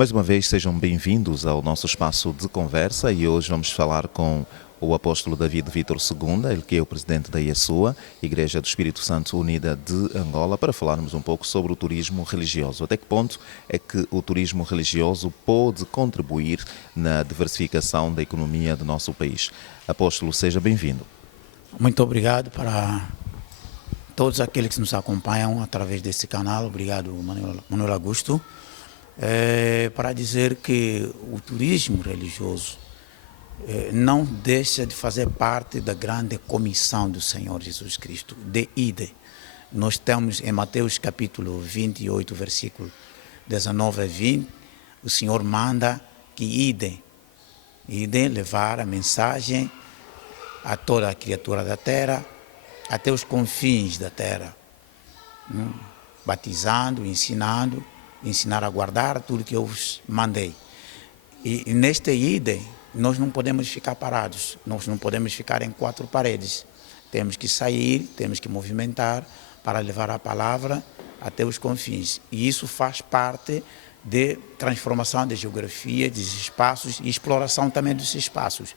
Mais uma vez, sejam bem-vindos ao nosso espaço de conversa e hoje vamos falar com o apóstolo David Vítor II, ele que é o presidente da IESUA, Igreja do Espírito Santo Unida de Angola, para falarmos um pouco sobre o turismo religioso. Até que ponto é que o turismo religioso pode contribuir na diversificação da economia do nosso país? Apóstolo, seja bem-vindo. Muito obrigado para todos aqueles que nos acompanham através desse canal. Obrigado, Manuel Augusto. Para dizer que o turismo religioso não deixa de fazer parte da grande comissão do Senhor Jesus Cristo, de ide. Nós temos em Mateus capítulo 28, versículo 19 a 20, o Senhor manda que idem levar a mensagem a toda a criatura da terra, até os confins da terra, batizando, ensinar a guardar tudo que eu vos mandei. E neste idem, nós não podemos ficar parados, nós não podemos ficar em quatro paredes. Temos que sair, temos que movimentar para levar a palavra até os confins. E isso faz parte de transformação da geografia, dos espaços e exploração também dos espaços.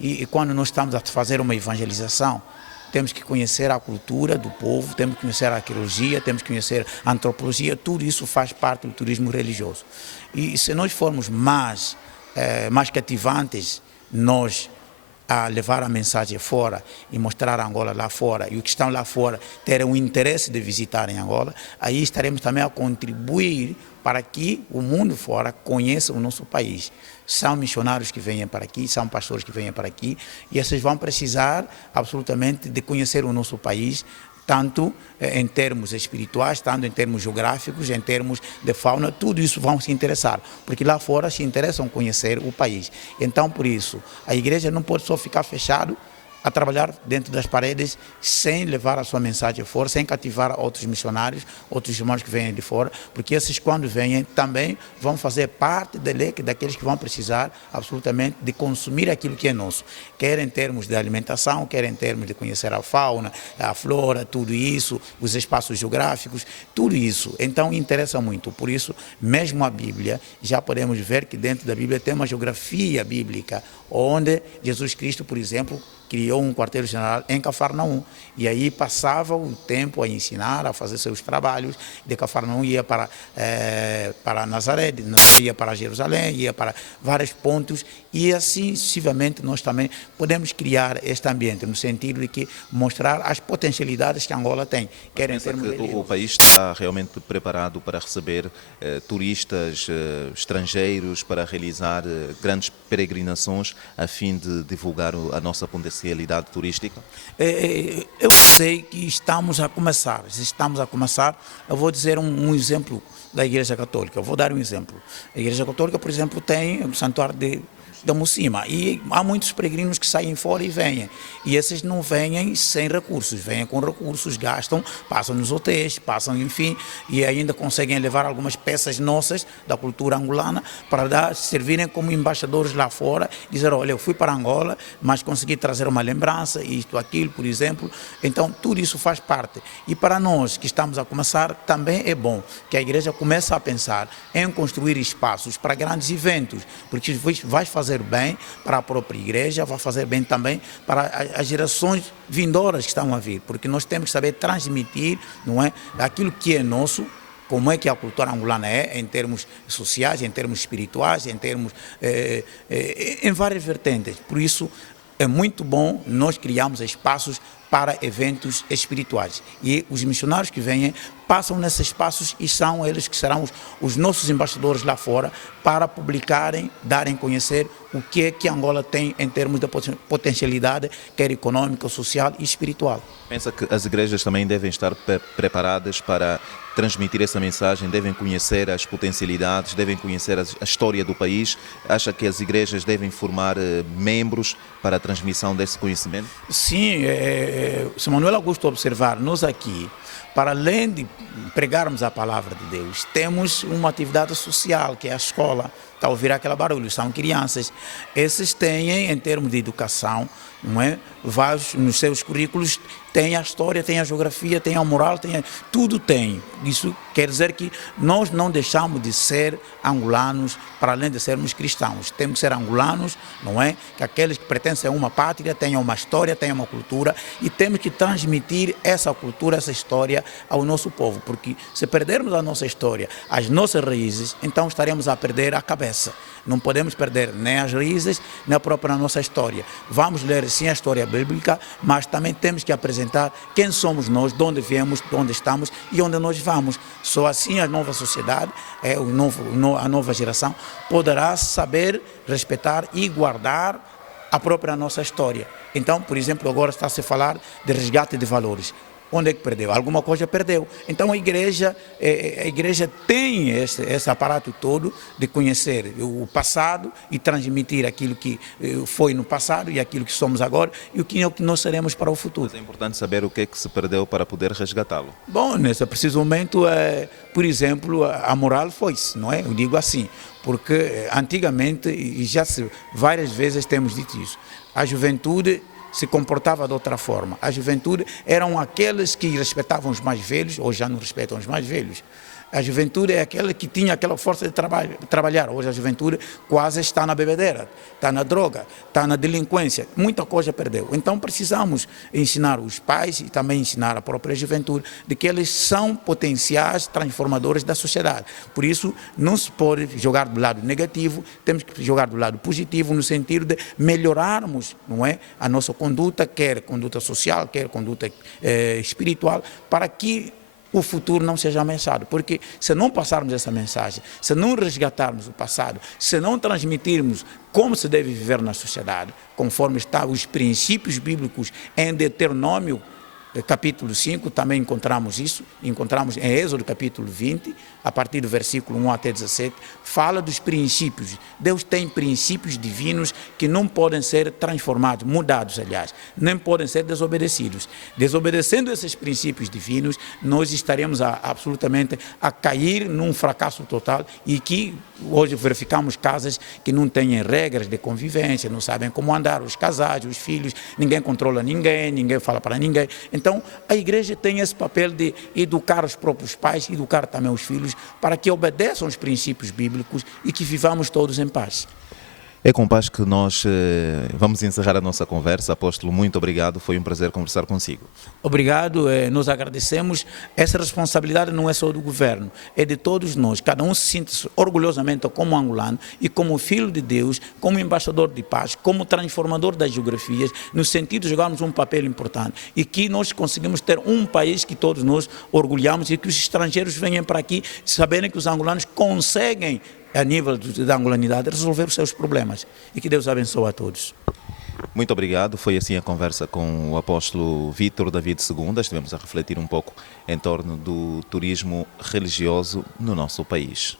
E quando nós estamos a fazer uma evangelização, temos que conhecer a cultura do povo, temos que conhecer a arqueologia, temos que conhecer a antropologia, tudo isso faz parte do turismo religioso. E se nós formos mais cativantes, nós a levar a mensagem fora e mostrar a Angola lá fora, e os que estão lá fora terem o interesse de visitar em Angola, aí estaremos também a contribuir para que o mundo fora conheça o nosso país. São missionários que vêm para aqui, são pastores que vêm para aqui, e esses vão precisar absolutamente de conhecer o nosso país, tanto em termos espirituais, tanto em termos geográficos, em termos de fauna, tudo isso vão se interessar, porque lá fora se interessam em conhecer o país. Então, por isso, a igreja não pode só ficar fechado a trabalhar dentro das paredes sem levar a sua mensagem fora, sem cativar outros missionários, outros irmãos que vêm de fora, porque esses quando vêm também vão fazer parte do leque daqueles que vão precisar absolutamente de consumir aquilo que é nosso, quer em termos de alimentação, quer em termos de conhecer a fauna, a flora, tudo isso, os espaços geográficos, tudo isso. Então interessa muito, por isso mesmo a Bíblia, já podemos ver que dentro da Bíblia tem uma geografia bíblica, onde Jesus Cristo, por exemplo, criou um quartel-general em Cafarnaum, e aí passava o tempo a ensinar, a fazer seus trabalhos. De Cafarnaum ia para Nazaré, ia para Jerusalém, ia para vários pontos, e assim sucessivamente nós também podemos criar este ambiente, no sentido de que mostrar as potencialidades que Angola tem. O país está realmente preparado para receber turistas estrangeiros, para realizar grandes peregrinações, a fim de divulgar a nossa potencialidade turística? Eu sei que estamos a começar. Eu vou dizer um exemplo da Igreja Católica. Eu vou dar um exemplo. A Igreja Católica, por exemplo, tem o Santuário da Mocima, e há muitos peregrinos que saem fora e vêm, e esses não vêm sem recursos, vêm com recursos, gastam, passam nos hotéis, passam, enfim, e ainda conseguem levar algumas peças nossas da cultura angolana para servirem como embaixadores lá fora, dizer, olha, eu fui para Angola, mas consegui trazer uma lembrança, isto, aquilo, por exemplo. Então tudo isso faz parte, e para nós que estamos a começar, também é bom que a igreja comece a pensar em construir espaços para grandes eventos, porque vai fazer bem para a própria igreja, vai fazer bem também para as gerações vindouras que estão a vir, porque nós temos que saber transmitir, não é, aquilo que é nosso, como é que a cultura angolana é, em termos sociais, em termos espirituais, em termos em várias vertentes. Por isso é muito bom nós criarmos espaços para eventos espirituais, e os missionários que vêm passam nesses espaços e são eles que serão os nossos embaixadores lá fora para publicarem, darem a conhecer o que é que Angola tem em termos de potencialidade, quer econômica, social e espiritual. Pensa que as igrejas também devem estar preparadas para transmitir essa mensagem, devem conhecer as potencialidades, devem conhecer a história do país? Acha que as igrejas devem formar membros para a transmissão desse conhecimento? Sim, se Manuel Augusto observar, nós aqui, para além de pregarmos a palavra de Deus, temos uma atividade social, que é a escola. Está a ouvir aquele barulho, são crianças. Esses têm, em termos de educação, não é, vários, nos seus currículos, tem a história, tem a geografia, tem a moral, tudo tem. Isso quer dizer que nós não deixamos de ser angolanos para além de sermos cristãos. Temos que ser angolanos, não é? Que aqueles que pertencem a uma pátria tenham uma história, tenham uma cultura e temos que transmitir essa cultura, essa história ao nosso povo, porque se perdermos a nossa história, as nossas raízes, então estaremos a perder a cabeça. Não podemos perder nem as raízes, nem a própria nossa história. Vamos ler sim a história bíblica, mas também temos que apresentar quem somos nós, de onde viemos, de onde estamos e onde nós vamos. Só assim a nova sociedade, a nova geração, poderá saber respeitar e guardar a própria nossa história. Então, por exemplo, agora está-se a falar de resgate de valores. Onde é que perdeu? Alguma coisa perdeu. Então a igreja tem esse aparato todo de conhecer o passado e transmitir aquilo que foi no passado e aquilo que somos agora e o que nós seremos para o futuro. Mas é importante saber o que é que se perdeu para poder resgatá-lo. Bom, nesse preciso momento, por exemplo, a moral foi-se, não é? Eu digo assim, porque antigamente, e várias vezes temos dito isso, a juventude se comportava de outra forma. A juventude eram aqueles que respeitavam os mais velhos, hoje já não respeitam os mais velhos. A juventude é aquela que tinha aquela força de trabalhar. Hoje a juventude quase está na bebedeira, está na droga, está na delinquência. Muita coisa perdeu. Então precisamos ensinar os pais e também ensinar a própria juventude de que eles são potenciais transformadores da sociedade. Por isso não se pode jogar do lado negativo, temos que jogar do lado positivo no sentido de melhorarmos, não é, a nossa conduta, quer conduta social, quer conduta espiritual, para que o futuro não seja ameaçado, porque se não passarmos essa mensagem, se não resgatarmos o passado, se não transmitirmos como se deve viver na sociedade, conforme estão os princípios bíblicos em Deuteronômio, capítulo 5, também encontramos isso, encontramos em Êxodo capítulo 20, a partir do versículo 1 até 17, fala dos princípios. Deus tem princípios divinos que não podem ser transformados, mudados, aliás, nem podem ser desobedecidos. Desobedecendo esses princípios divinos, nós estaremos absolutamente a cair num fracasso total e que hoje verificamos casas que não têm regras de convivência, não sabem como andar, os casais, os filhos, ninguém controla ninguém, ninguém fala para ninguém. Então, a igreja tem esse papel de educar os próprios pais, educar também os filhos, para que obedeçam os princípios bíblicos e que vivamos todos em paz. É com paz que nós vamos encerrar a nossa conversa. Apóstolo, muito obrigado. Foi um prazer conversar consigo. Obrigado, nós agradecemos. Essa responsabilidade não é só do governo, é de todos nós. Cada um se sente orgulhosamente como angolano e como filho de Deus, como embaixador de paz, como transformador das geografias, no sentido de jogarmos um papel importante e que nós conseguimos ter um país que todos nós orgulhamos e que os estrangeiros venham para aqui sabendo que os angolanos conseguem, a nível da angolanidade, resolver os seus problemas. E que Deus abençoe a todos. Muito obrigado. Foi assim a conversa com o apóstolo Vítor David II. Estivemos a refletir um pouco em torno do turismo religioso no nosso país.